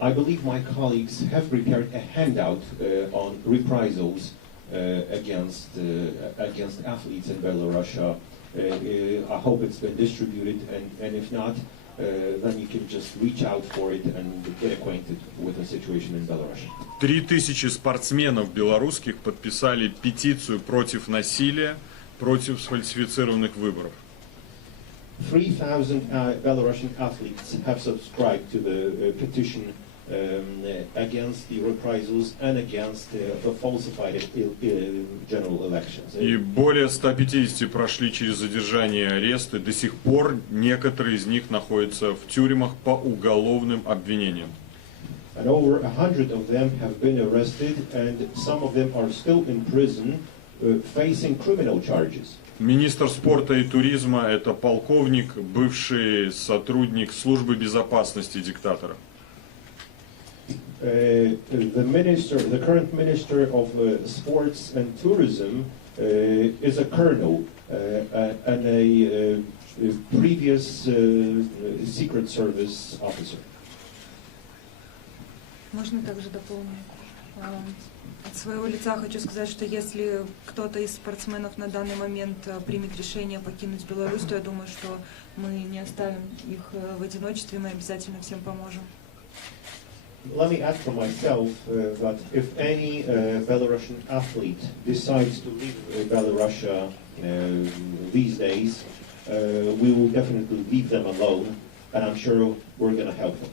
I believe my colleagues have prepared a handout on reprisals against athletes in Belarus. I hope it's been distributed, and if not, then you can just reach out for it and get acquainted with the situation in Belarus. 3000 спортсменов белорусских подписали петицию против насилия, против сфальсифицированных выборов. 3,000 Belarusian athletes have subscribed to the petition against the reprisals and against the falsified general elections. И более 150 прошли через задержание и аресты. До сих пор некоторые из них находятся в тюрьмах по уголовным обвинениям. And over 100 of them have been arrested, and some of them are still in prison, facing criminal charges. Министр спорта и туризма – это полковник, бывший сотрудник службы безопасности диктатора. The current minister of sports and tourism is a colonel and a previous secret service officer. Можно также дополнить? От своего лица хочу сказать, что если кто-то из спортсменов на данный момент примет решение покинуть Беларусь, то я думаю, что мы не оставим их в одиночестве, мы обязательно всем поможем. Let me add for myself that if any Belarusian athlete decides to leave Belarus these days, we will definitely leave them alone, and I'm sure we're going to help them.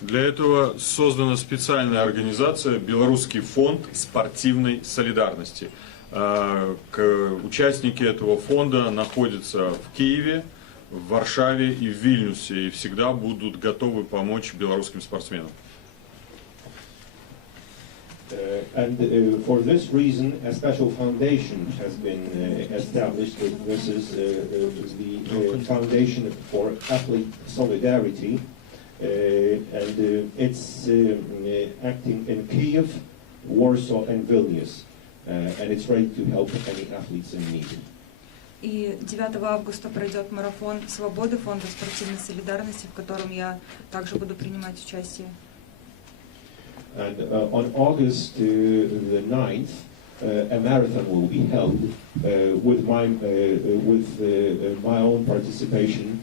Для этого создана специальная организация «Белорусский фонд спортивной солидарности». Участники этого фонда находятся в Киеве, в Варшаве и в Вильнюсе и всегда будут готовы помочь белорусским спортсменам. For this reason, a special foundation has been established. This is the Foundation for Athlete Solidarity, and it's acting in Kyiv, Warsaw, and Vilnius, and it's ready to help any athletes in need. И 9 августа пройдет марафон свободы Фонда спортивной солидарности, в котором я также буду принимать участие. And on August the 9th, a marathon will be held with my own participation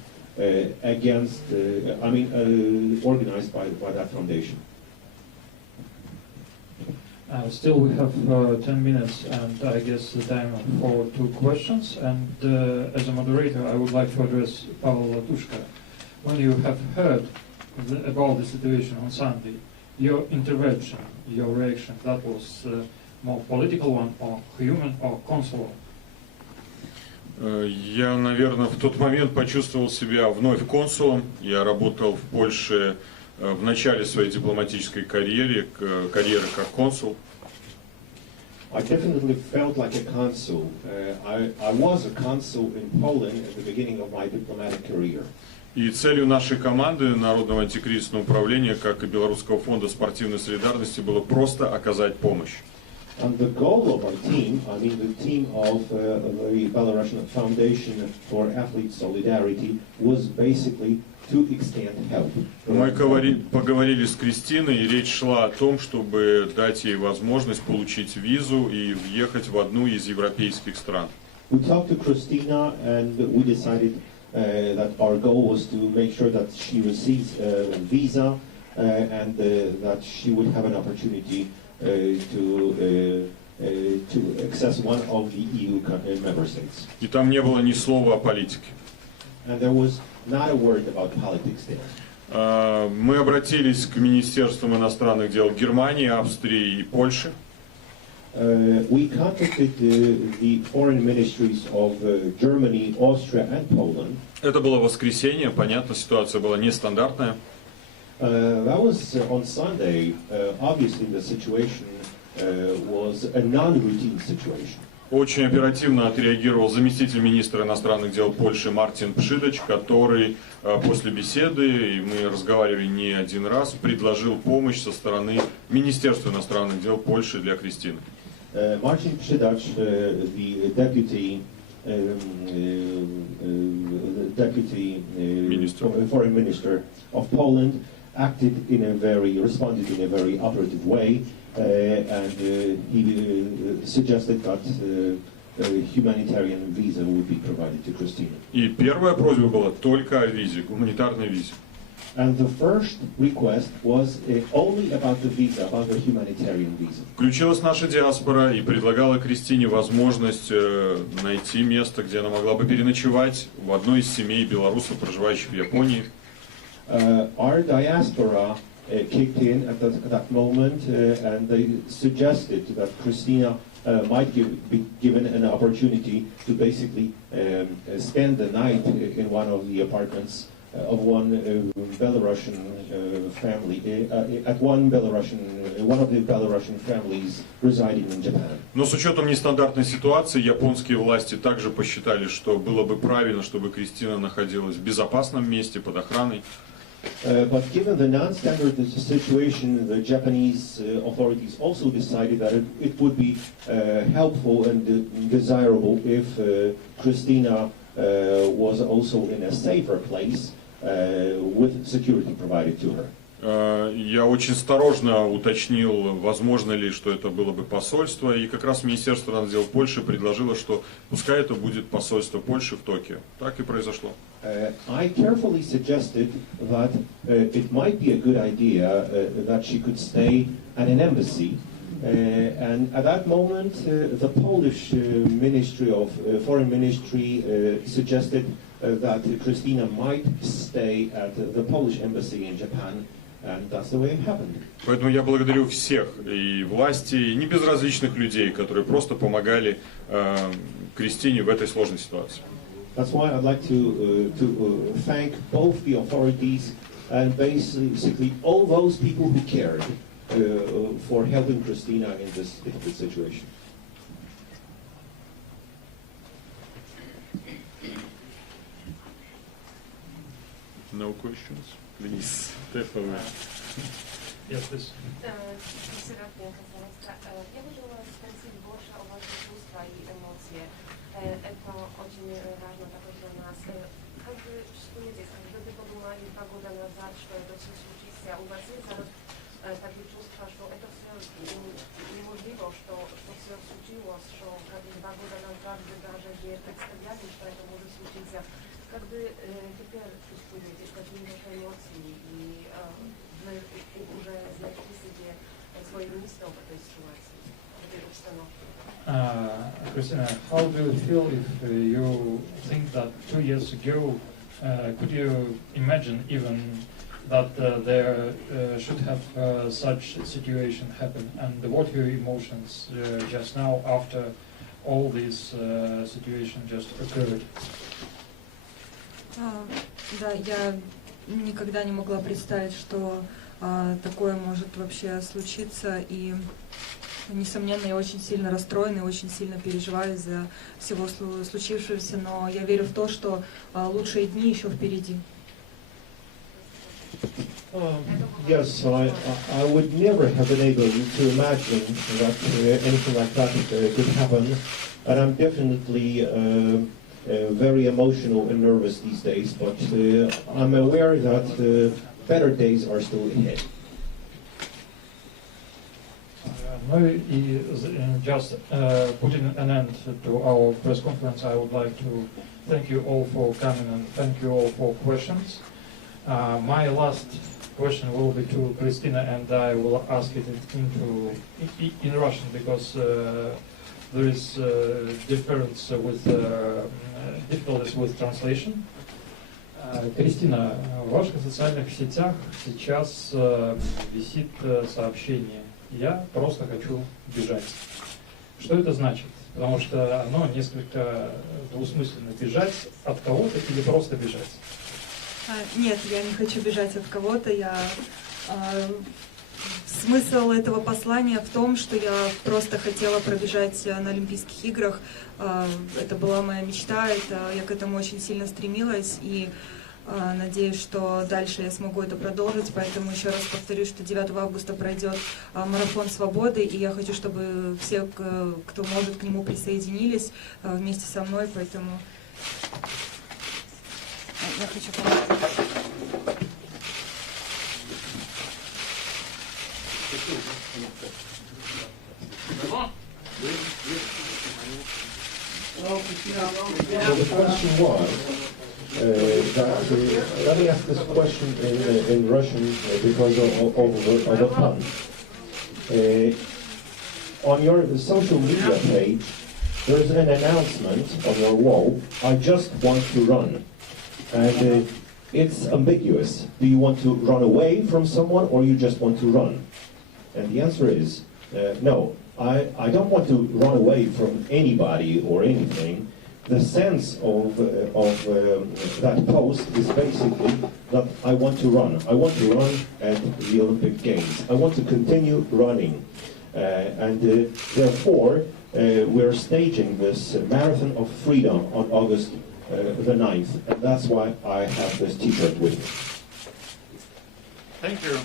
organized by that foundation. Still we have 10 minutes and I guess the time for 2 questions. And as a moderator, I would like to address Pavel Latushka. When you have heard about the situation on Sunday, your intervention, your reaction, that was more political one or human or consular? Я, наверное, в тот момент почувствовал себя вновь консулом. Я работал в Польше в начале своей дипломатической карьеры как консул. I definitely felt like a consul. I was a consul in Poland at the beginning of my diplomatic career. И целью нашей команды Народного антикризисного управления, как и Белорусского фонда спортивной солидарности, было просто оказать помощь. And the goal of our team, the team of the Belarusian Foundation for Athlete Solidarity, was basically to extend help. Мы поговорили с Кристиной, и речь шла о том, чтобы дать ей возможность получить визу и въехать в одну из европейских стран. We talked to Christina and we decided that our goal was to make sure that she receives a visa and that she would have an opportunity to access one of the EU member states. И там не было ни слова о политике. And there was not a word about politics there. Мы обратились к Министерствам иностранных дел Германии, Австрии и Польши. We contacted the foreign ministries of Germany, Austria and Poland. Это было воскресенье, понятно, ситуация была нестандартная. That was on Sunday. Obviously, the situation was a non-routine situation. Очень оперативно отреагировал заместитель министра иностранных дел Польши Мартин Пшидач, который после беседы, и мы разговаривали не один раз, предложил помощь со стороны Министерства иностранных дел Польши для Кристины. Martin Przydacz, the deputy foreign minister of Poland, responded in a very operative way, and he suggested that a humanitarian visa would be provided to Christina. И первая просьба была только о визе, гуманитарной визе. And the first request was only about the visa, about the humanitarian visa. Включилась наша диаспора и предлагала Кристине возможность найти место, где она могла бы переночевать в одной из семей белорусов, проживающих в Японии. Our diaspora kicked in at that moment, and they suggested that Christina might be given an opportunity to basically spend the night in one of the apartments of one Belarusian family, at one of the Belarusian families residing in Japan. Но с учетом нестандартной ситуации, японские власти также посчитали, что было бы правильно, чтобы Кристина находилась в безопасном месте под охраной. But given the non-standard situation, the Japanese authorities also decided that it would be helpful and desirable if Christina was also in a safer place with security provided to her. Я очень осторожно уточнил, возможно ли, что это было бы посольство, и как раз Министерство иностранных дел Польши предложило, что пускай это будет посольство Польши в Токио. Так и произошло. I carefully suggested that it might be a good idea that she could stay at an embassy, and at that moment the Polish Ministry of Foreign Ministry suggested that Christina might stay at the Polish embassy in Japan And that's the way it happened. Поэтому я благодарю всех и власти, и небезразличных людей, которые просто помогали Кристине в этой сложной ситуации. That's why I'd like to thank both the authorities and basically all those people who cared for helping Christina in this difficult situation. No questions, please. Definitely. Yes, please. Кристина Тимановская, я бы желала спросить больше о ваших чувствах и эмоциях. Это очень важно также для нас. Как вы чувствуете, когда вы подумали 2 года назад, что это все случится, у вас есть такие чувства, что это все неможливо, что все случилось, что как 2 года назад вы даже не представляли, что это может случиться. Как вы теперь чувствуете, какие ваши эмоции, и вы уже знаете себе свое место в этой ситуации, в этой обстановке? Christina, how do you feel if you think that 2 years ago, could you imagine even that there should have such a situation happen, and what your emotions just now after all this situation just occurred? Да, я никогда не могла представить, что такое может вообще случиться, и, несомненно, я очень сильно расстроена и очень сильно переживаю из-за всего случившегося, но я верю в то, что лучшие дни еще впереди. Yes, I would never have been able to imagine that anything like that could happen, and I'm definitely very emotional and nervous these days, but I'm aware that better days are still ahead. Just putting an end to our press conference, I would like to thank you all for coming and thank you all for questions. My last question will be to Christina, and I will ask it in Russian because there is difference with difficulties with translation. Кристина, в ваших социальных сетях сейчас висит сообщение: «Я просто хочу бежать». Что это значит? Потому что оно несколько двусмысленно. Бежать от кого-то или просто бежать? Нет, я не хочу бежать от кого-то. Смысл этого послания в том, что я просто хотела пробежать на Олимпийских играх. Это была моя мечта, я к этому очень сильно стремилась, и надеюсь, что дальше я смогу это продолжить. Поэтому еще раз повторюсь, что 9 августа пройдет марафон свободы, и я хочу, чтобы все, кто может, к нему присоединились вместе со мной. Поэтому я хочу помочь. So the question was, let me ask this question in Russian because of a pun. On your social media page, there's an announcement on your wall, "I just want to run." And it's ambiguous. Do you want to run away from someone or you just want to run? And the answer is, no, I don't want to run away from anybody or anything. The sense of that post is basically that I want to run. I want to run at the Olympic Games. I want to continue running. And therefore, we're staging this Marathon of Freedom on August the 9th. And that's why I have this t-shirt with me. Thank you.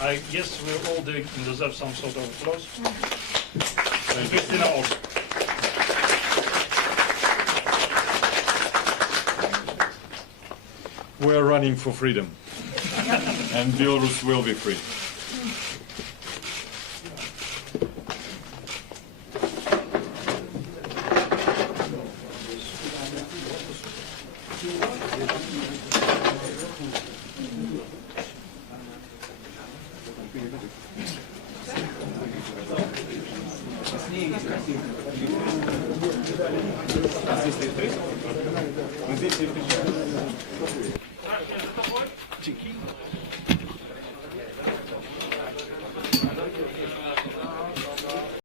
I guess we all deserve some sort of applause. Christina also. We are running for freedom, and Belarus will be free.